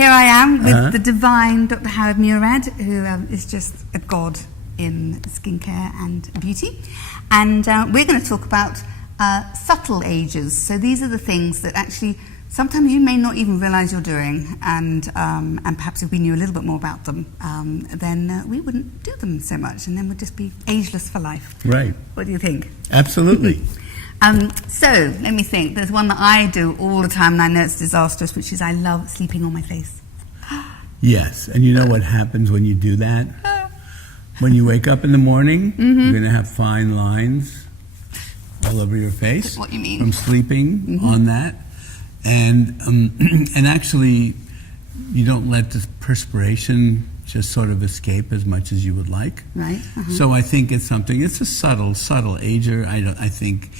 here I am with the divine Dr. Howard Murad, who is just a god in skincare and beauty. And we're going to talk about subtle agers. So these are the things that actually sometimes you may not even realize you're doing, and perhaps if we knew a little bit more about them, then we wouldn't do them so much, and then we'd just be ageless for life. Right. What do you think? Absolutely. So let me think. There's one that I do all the time, and I know it's disastrous, which is I love sleeping on my face. Yes, and you know what happens when you do that? When you wake up in the morning, you're going to have fine lines all over your face. What you mean? From sleeping on that. And actually, you don't let the perspiration just sort of escape as much as you would like. Right. So I think it's a subtle ager. I think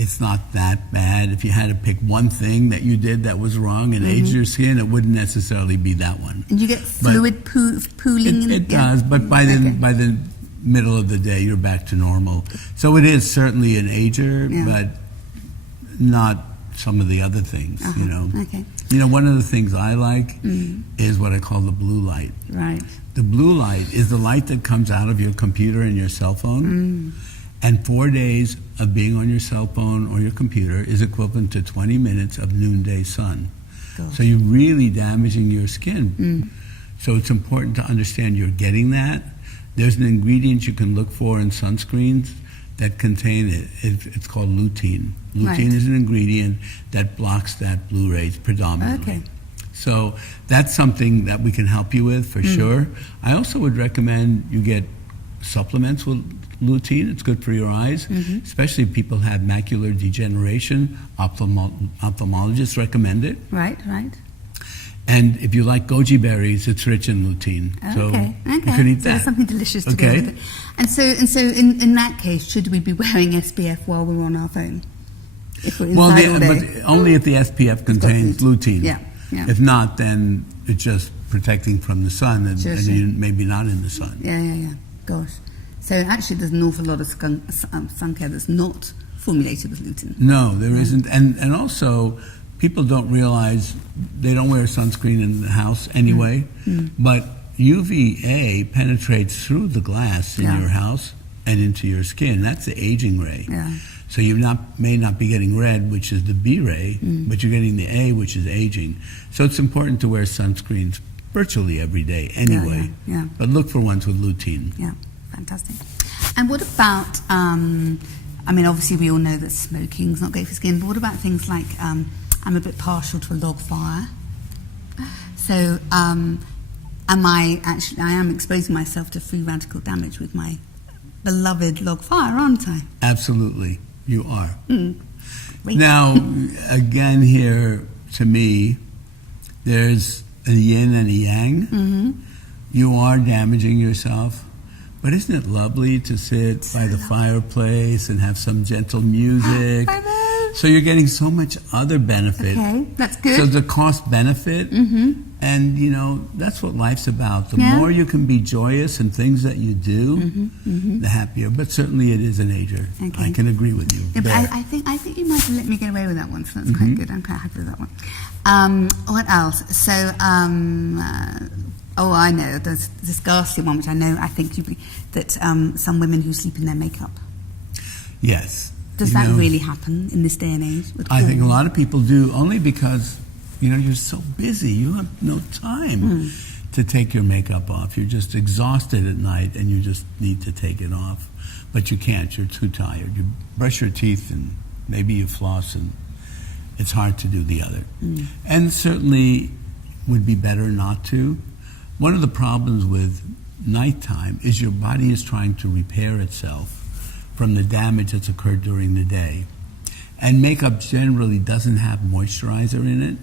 it's not that bad. If you had to pick one thing that you did that was wrong and aged your skin, it wouldn't necessarily be that one. And you get fluid pooling? It does, but by the middle of the day, you're back to normal. So it is certainly an ager, but not some of the other things, you know. Okay. You know, one of the things I like is what I call the blue light. Right. The blue light is the light that comes out of your computer and your cell phone. And 4 days of being on your cell phone or your computer is equivalent to 20 minutes of noonday sun. Gosh. So you're really damaging your skin. So it's important to understand you're getting that. There's an ingredient you can look for in sunscreens that contain it. It's called lutein. Lutein is an ingredient that blocks that blue rays predominantly. Okay. So that's something that we can help you with for sure. I also would recommend you get supplements with lutein. It's good for your eyes, especially if people have macular degeneration. Ophthalmologists recommend it. Right. And if you like goji berries, it's rich in lutein. So you could eat that. So there's something delicious to go with it. And so in that case, should we be wearing SPF while we're on our phone? If we're inside all day? But only if the SPF contains lutein. Yeah. If not, then it's just protecting from the sun, and you're maybe not in the sun. Yeah. Gosh. So actually, there's an awful lot of sun care that's not formulated with lutein. No, there isn't. And also, people don't realize they don't wear sunscreen in the house anyway, but UVA penetrates through the glass in your house and into your skin. That's the aging ray. Yeah. So you may not be getting red, which is the B ray, but you're getting the A, which is aging. So it's important to wear sunscreens virtually every day anyway. Yeah. But look for ones with lutein. Yeah, fantastic. And what about, I mean, obviously we all know that smoking's not great for skin, but what about things like, I'm a bit partial to a log fire. So I am exposing myself to free radical damage with my beloved log fire, aren't I? Absolutely, you are. Now, again here, to me, there's a yin and a yang. You are damaging yourself, but isn't it lovely to sit by the fireplace and have some gentle music? I know. So you're getting so much other benefit. Okay, that's good. So the cost benefit, and you know, that's what life's about. The more you can be joyous in things that you do, the happier. But certainly it is an ager. Okay. I can agree with you. Yeah, but I think you might have let me get away with that one, so that's quite good. I'm quite happy with that one. What else? So, I know, there's this ghastly one, which I think that some women who sleep in their makeup. Yes. Does that really happen in this day and age? I think a lot of people do, only because, you know, you're so busy. You have no time to take your makeup off. You're just exhausted at night, and you just need to take it off. But you can't. You're too tired. You brush your teeth, and maybe you floss, and it's hard to do the other. And certainly would be better not to. One of the problems with nighttime is your body is trying to repair itself from the damage that's occurred during the day. And makeup generally doesn't have moisturizer in it.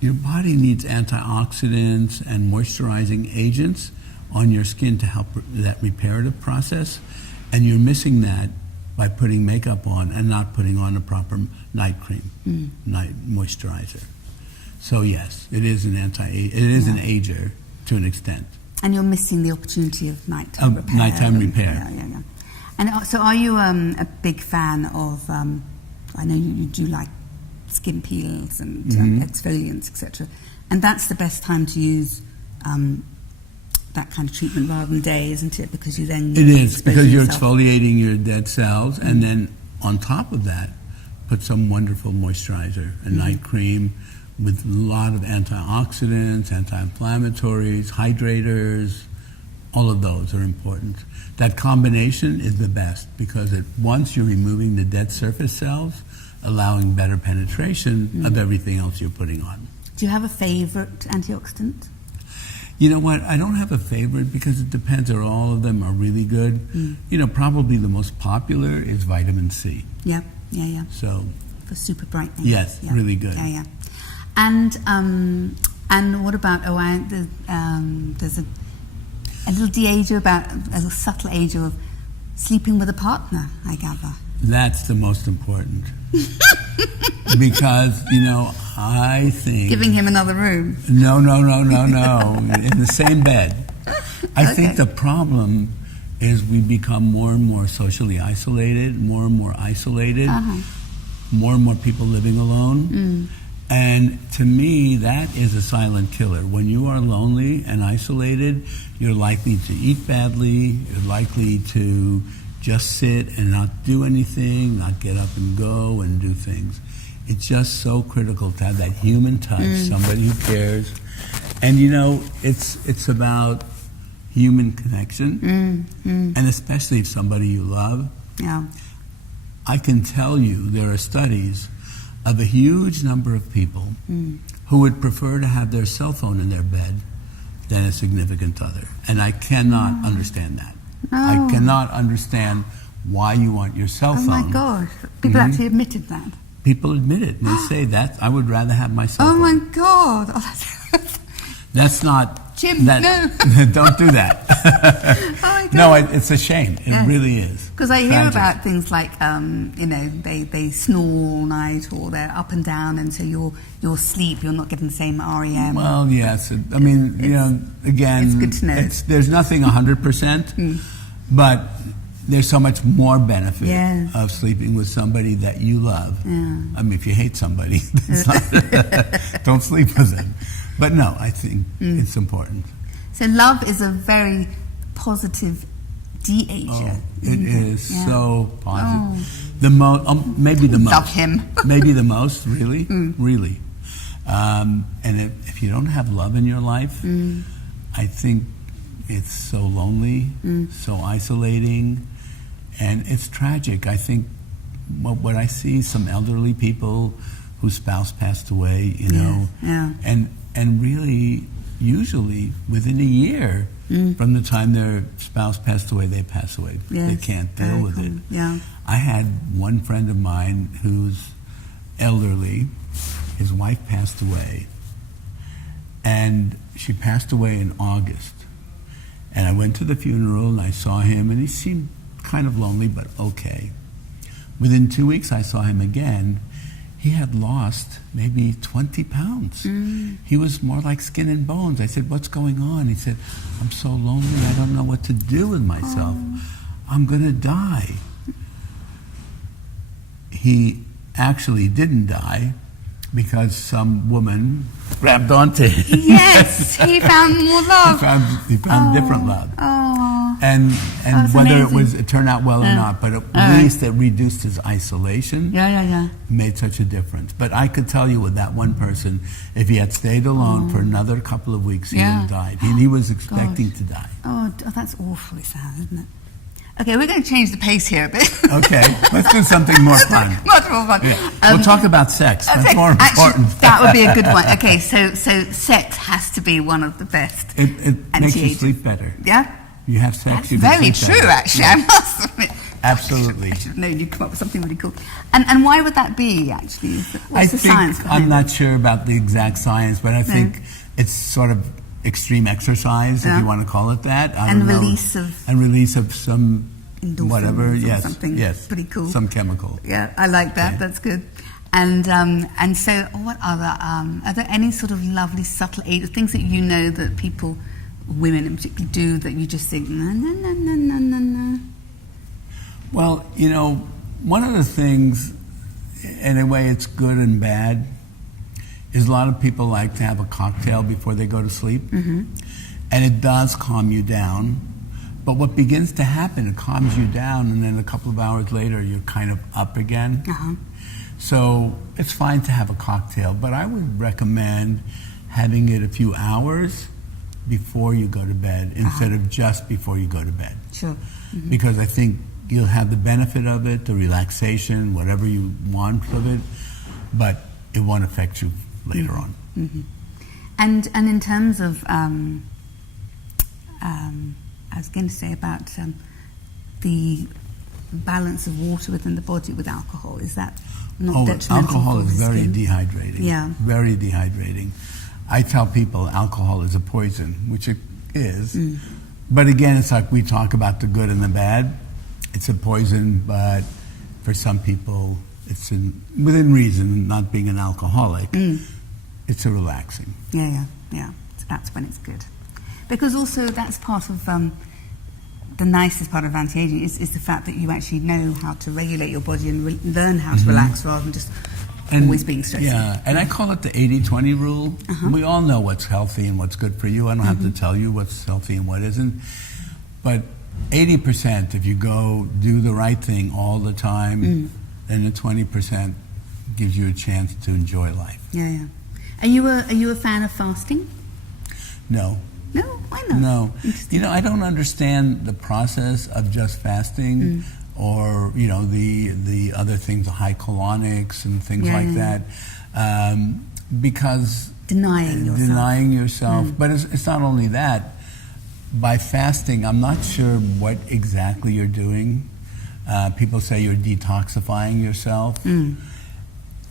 Your body needs antioxidants and moisturizing agents on your skin to help that reparative process, and you're missing that by putting makeup on and not putting on a proper night cream, night moisturizer. So yes, it is an an ager to an extent. And you're missing the opportunity of nighttime repair. Nighttime repair. Yeah. And so are you a big fan of, I know you do like skin peels and exfoliants, etc. And that's the best time to use that kind of treatment rather than day, isn't it? Because you then It is, because you're yourself. exfoliating your dead cells, and then on top of that, put some wonderful moisturizer, a night cream with a lot of antioxidants, anti-inflammatories, hydrators. All of those are important. That combination is the best because once you're removing the dead surface cells, allowing better penetration of everything else you're putting on. Do you have a favorite antioxidant? You know what? I don't have a favorite because it depends. All of them are really good. You know, probably the most popular is vitamin C. Yeah. So for super brightening. yes, yeah. really good. Yeah. And what about there's a little de-ager about a subtle ager of sleeping with a partner, I gather. That's the most important. Because, you know, I think... Giving him another room. No. In the same bed. I think the problem is we become more and more socially isolated, more and more isolated, more and more people living alone. And to me, that is a silent killer. When you are lonely and isolated, you're likely to eat badly, you're likely to just sit and not do anything, not get up and go and do things. It's just so critical to have that human touch, somebody who cares. And you know, it's about human connection, and especially if somebody you love. Yeah. I can tell you there are studies of a huge number of people who would prefer to have their cell phone in their bed than a significant other. And I cannot understand that. No. I cannot understand why you want your cell phone. Oh my gosh. People actually admitted that. People admit it, and they say that I would rather have my cell phone. Oh my God. Oh, that's not... Jim, no. Don't do that. Oh my God. No, it's a shame. It really is. Because I hear Tragic. about things like, you know, they snore all night, or they're up and down, and so your sleep, you're not getting the same REM. Well, yes. I mean, you know, again, it's good to know. There's nothing 100%, but there's so much more benefit of sleeping with somebody that you love. Yeah. I mean, if you hate somebody, don't sleep with them. But no, I think it's important. So love is a very positive de-ager. Oh, it is so positive. The maybe the most. Love him. Maybe the most, really, really. And if you don't have love in your life, I think it's so lonely, so isolating, and it's tragic. I think what I see, some elderly people whose spouse passed away, you know, and really, usually within a year from the time their spouse passed away, they pass away. Yes, they can't deal with it. Yeah. I had one friend of mine who's elderly. His wife passed away, and she passed away in August. And I went to the funeral, and I saw him, and he seemed kind of lonely, but okay. Within 2 weeks, I saw him again. He had lost maybe 20 pounds. He was more like skin and bones. I said, "What's going on?" He said, "I'm so lonely, I don't know what to do with myself. I'm going to die." He actually didn't die because some woman grabbed onto him. Yes, he found more love. He found different love. Oh. And That's whether amazing. it turned out well or not, but at least it reduced his isolation. Yeah. Made such a difference. But I could tell you with that one person, if he had stayed alone for another couple of weeks, he would have died. He was expecting to die. Oh, that's awfully sad, isn't it? Okay, we're going to change the pace here a bit. Okay, let's do something more fun. Much more fun. Yeah. We'll talk about sex. That's more important. Actually, that would be a good one. Okay, so sex has to be one of the best. It makes you sleep better. Yeah? You have sex, That's you can very sleep true, better. actually, I must admit. Absolutely. I should have known you'd come up with something really cool. And why would that be, actually? What's the science behind I'm not sure about the exact science, but I think it's sort of extreme exercise, if you want to call it that. I don't know. Release of some endorphins whatever, or something pretty cool. Some chemical. Yeah, I like that. Okay. That's good. And so, what other? Are there any sort of lovely, subtle things that you know that people, women in particular, do that you just think no? Well, you know, one of the things, in a way, it's good and bad. is a lot of people like to have a cocktail before they go to sleep. Mm-hmm. And it does calm you down. But what begins to happen, it calms you down, and then a couple of hours later, you're kind of up again. Uh-huh. So it's fine to have a cocktail, but I would recommend having it a few hours before you go to bed instead of just before you go to bed. Sure. Mm-hmm. Because I think you'll have the benefit of it, the relaxation, whatever you want of it, but it won't affect you later on. Mm-hmm. And in terms of, I was going to say about the balance of water within the body with alcohol, is that not detrimental? Alcohol for is the very skin? dehydrating. Yeah. Very dehydrating. I tell people alcohol is a poison, which it is. Mm. But again, it's like we talk about the good and the bad. It's a poison, but for some people, it's within reason, not being an alcoholic, it's a relaxing. Yeah. So that's when it's good. Because also that's part of the nicest part of anti-aging is the fact that you actually know how to regulate your body and learn how to relax rather than just always being stressed. Yeah, and I call it the 80-20 rule. Uh-huh. We all know what's healthy and what's good for you. I don't have to tell you what's healthy and what isn't. But 80%, if you go do the right thing all the time, then the 20% gives you a chance to enjoy life. Yeah. Are you a fan of fasting? No. No? Why not? No. You know, I don't understand the process of just fasting or, you know, the other things, the high colonics and things like that. Because Denying yourself. But it's not only that. By fasting, I'm not sure what exactly you're doing. People say you're detoxifying yourself. You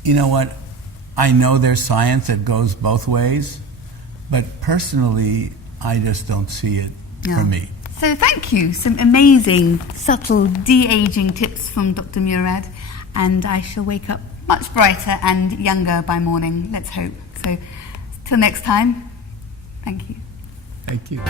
know what? I know there's science that goes both ways, but personally, I just don't see it for me. So thank you. Some amazing, subtle de-aging tips from Dr. Murad, and I shall wake up much brighter and younger by morning, let's hope. So till next time, thank you. Thank you.